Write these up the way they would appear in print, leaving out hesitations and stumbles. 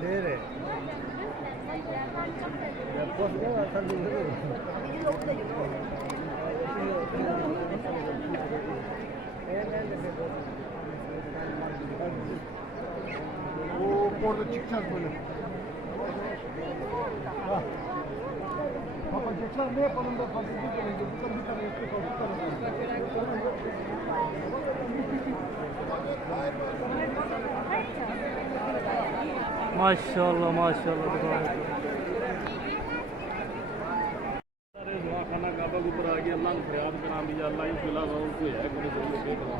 ढेर है O orada çıkacağız böyle. Baba geçer ne yapalım da fazla bir tane buradan bir tane eksik oldu. माशाल्लाह माशाल्लाह खाना काबा के ऊपर आ गया अल्लाह ने फरियाद करा दी अल्लाह ही खिला और कोई है कोई जो के करा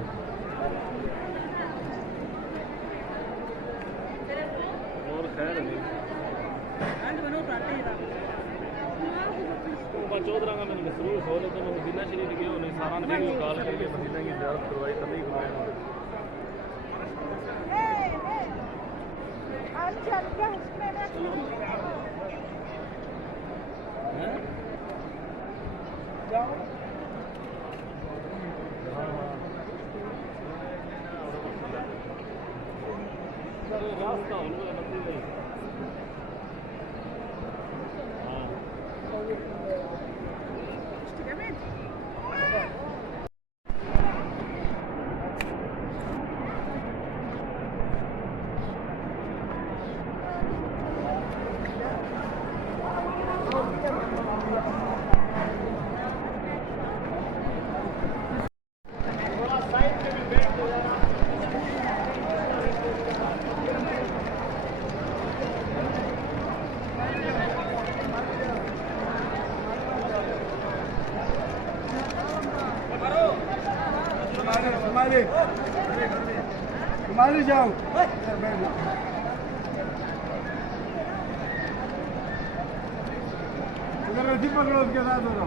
और खैर नहीं आज बनो पाते हैं तो चौधरा का मैंने मसरूर हो लेते मैं मदीना शरीफ गए होने सारा ने वीडियो कॉल करके मदीना की ज़ियारत करवाई तभी करवाया रास्ता Kumali जाओ उधर रस्सी पकड़ो उसके साथ दोनों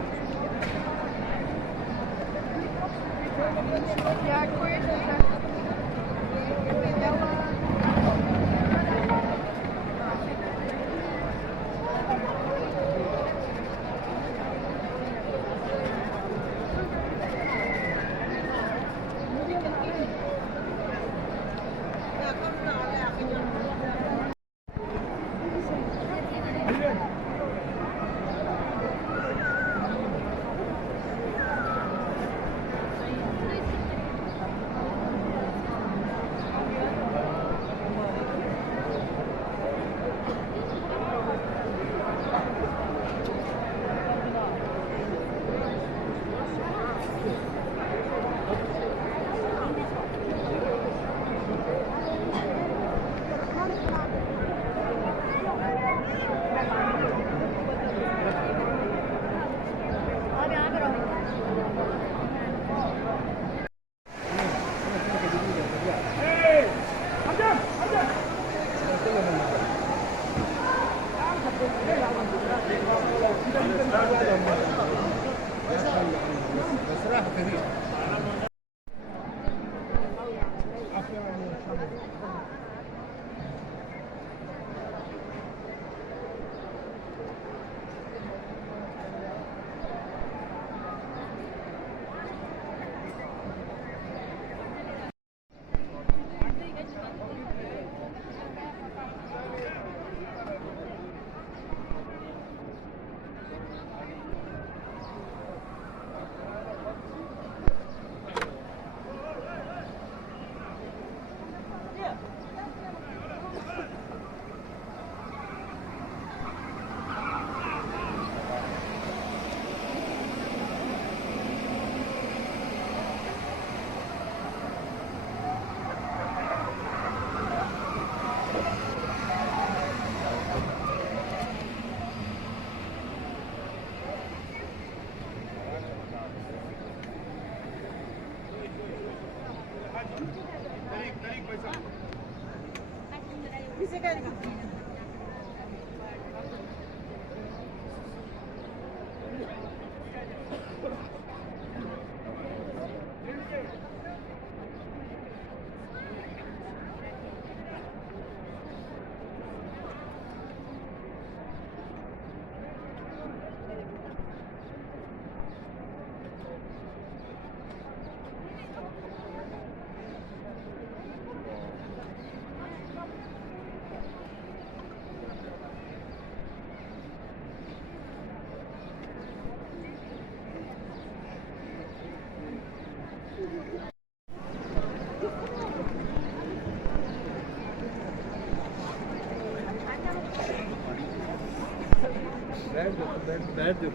बैठ जाओ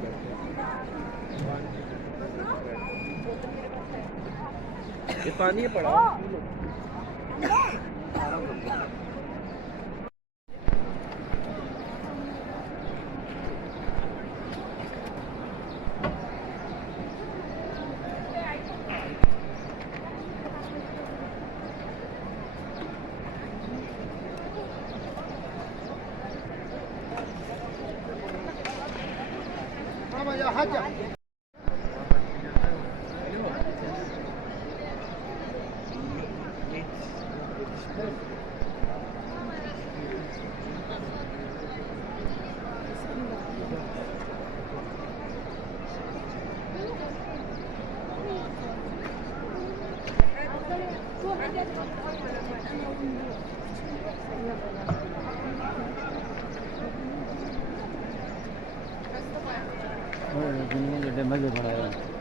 ये पानी है पड़ा Mama ya haja. दुनिया मजे बनाया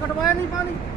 कटवाया नहीं पानी